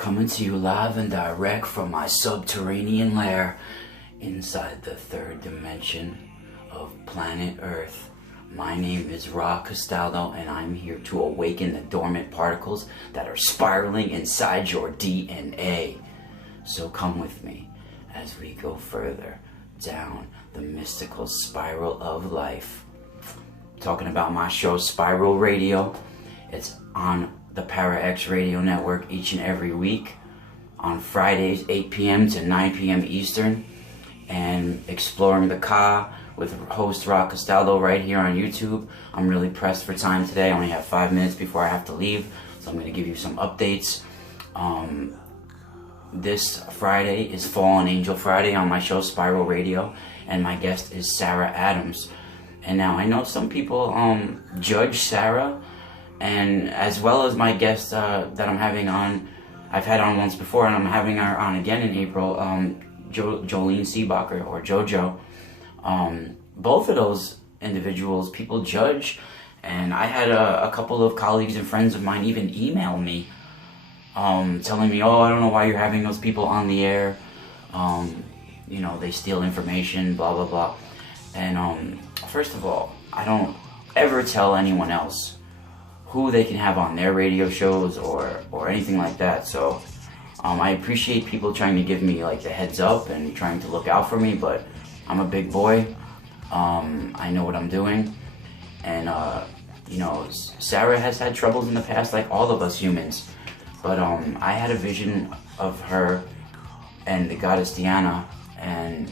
Coming to you live and direct from my subterranean lair inside the third dimension of planet Earth. My name is Ra Castaldo, and I'm here to awaken the dormant particles that are spiraling inside your DNA. So come with me as we go further down the mystical spiral of life. Talking about my show Spiral Radio. It's on the Para X Radio Network each and every week on Fridays 8 p.m. to 9 p.m. Eastern, and Exploring the Ka with host Ra Castaldo right here on YouTube. I'm really pressed for time today. I only have 5 minutes before I have to leave, so I'm going to give you some updates. This Friday is Fallen Angel Friday on my show Spiral Radio, and my guest is Sarah Adams. And now I know some people judge Sarah, and as well as my guest that I'm having on, I've had on once before, and I'm having her on again in April, Jolene Seebacher, or JoJo. Both of those individuals people judge, and I had a couple of colleagues and friends of mine even email me telling me, oh, I don't know why you're having those people on the air, you know, they steal information, blah blah blah. And first of all, I don't ever tell anyone else who they can have on their radio shows or anything like that. So I appreciate people trying to give me like the heads up and trying to look out for me, but I'm a big boy. I know what I'm doing, and you know, Sarah has had troubles in the past, like all of us humans. But I had a vision of her and the goddess Diana, and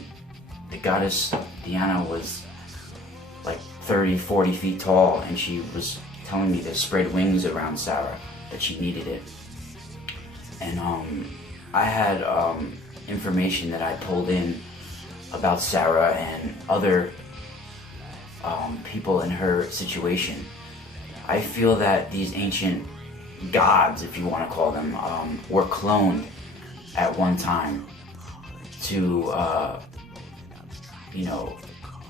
the goddess Diana was like 30-40 feet tall, and she was telling me to spread wings around Sarah, that she needed it. And I had information that I pulled in about Sarah and other people in her situation. I feel that these ancient gods, if you want to call them, were cloned at one time to you know,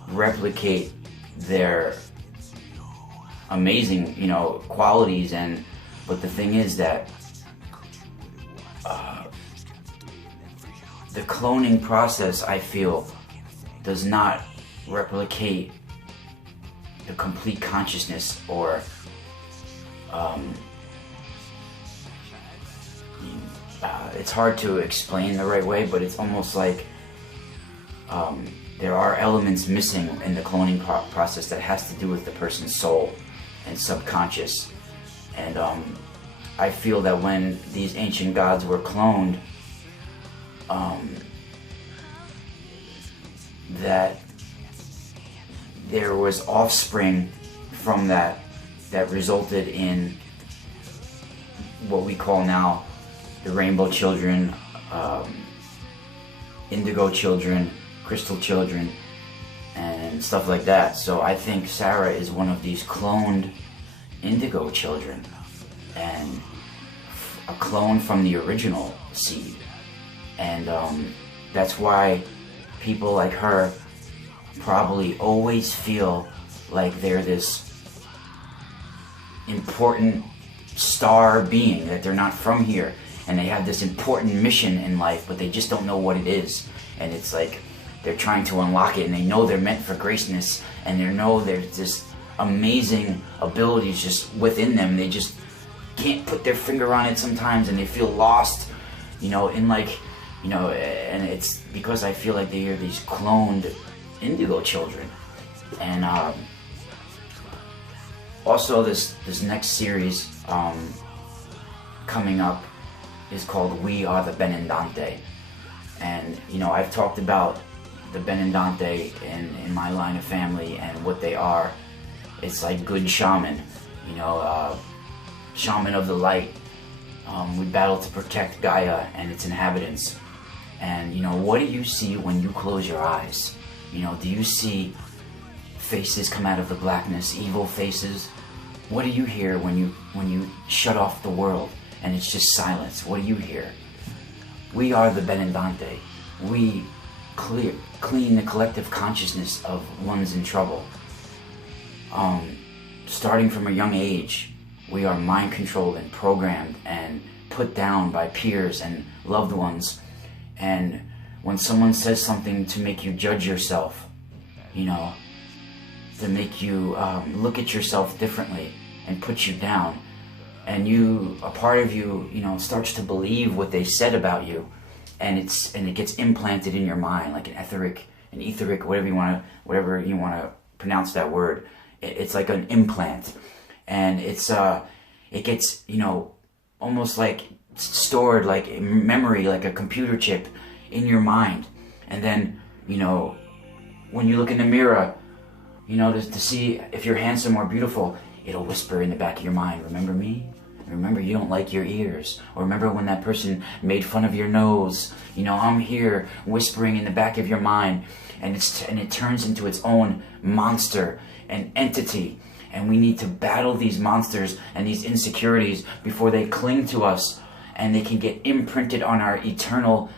replicate their amazing, you know, qualities. And but the thing is that the cloning process, I feel, does not replicate the complete consciousness, or it's hard to explain the right way, but it's almost like there are elements missing in the cloning process that has to do with the person's soul and subconscious. And I feel that when these ancient gods were cloned, that there was offspring from that resulted in what we call now the rainbow children, indigo children, crystal children, and stuff like that. So I think Sarah is one of these cloned indigo children, and a clone from the original seed. And that's why people like her probably always feel like they're this important star being, that they're not from here, and they have this important mission in life, but they just don't know what it is. And it's like they're trying to unlock it, and they know they're meant for greatness, and they know there's this amazing abilities just within them. They just can't put their finger on it sometimes, and they feel lost, you know, in like, you know, and it's because I feel like they are these cloned indigo children. And also this next series coming up is called We Are the Benandanti. And you know, I've talked about the benandanti in my line of family and what they are. It's like good shaman, you know, shaman of the light. We battle to protect Gaia and its inhabitants. And you know, what do you see when you close your eyes? You know, do you see faces come out of the blackness, evil faces? What do you hear when you shut off the world and it's just silence? What do you hear? We are the benandanti. We clean the collective consciousness of ones in trouble. Starting from a young age, we are mind controlled and programmed and put put down by peers and loved ones. And when someone says something to make you judge yourself, you know, to make you look at yourself differently and put you down, and a part of you, you know, starts to believe what they said about you, and it gets implanted in your mind like an etheric, whatever you want to pronounce that word. It's like an implant, and it gets, you know, almost like stored like memory, like a computer chip in your mind. And then, you know, when you look in the mirror, you know, to see if you're handsome or beautiful, it'll whisper in the back of your mind, remember me? Remember you don't like your ears? Or remember when that person made fun of your nose? You know, I'm here whispering in the back of your mind, and it turns into its own monster, an entity. And we need to battle these monsters and these insecurities before they cling to us, and they can get imprinted on our eternal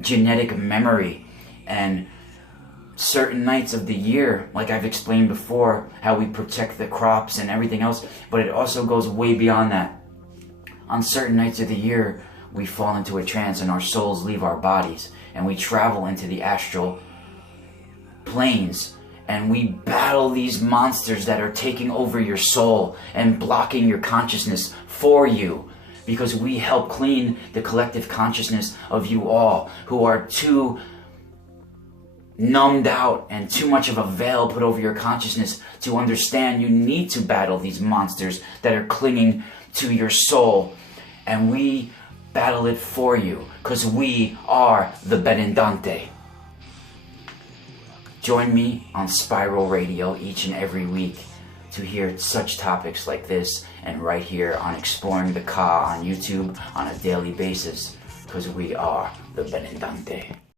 genetic memory. And certain nights of the year, like I've explained before, how we protect the crops and everything else, but it also goes way beyond that. On certain nights of the year, we fall into a trance and our souls leave our bodies, and we travel into the astral planes, and we battle these monsters that are taking over your soul and blocking your consciousness for you, because we help clean the collective consciousness of you all who are too numbed out and too much of a veil put over your consciousness to understand you need to battle these monsters that are clinging to your soul. And we battle it for you, because we are the benandanti. Join me on Spiral Radio each and every week to hear such topics like this, and right here on Exploring the Ka on YouTube on a daily basis, because we are the benandanti.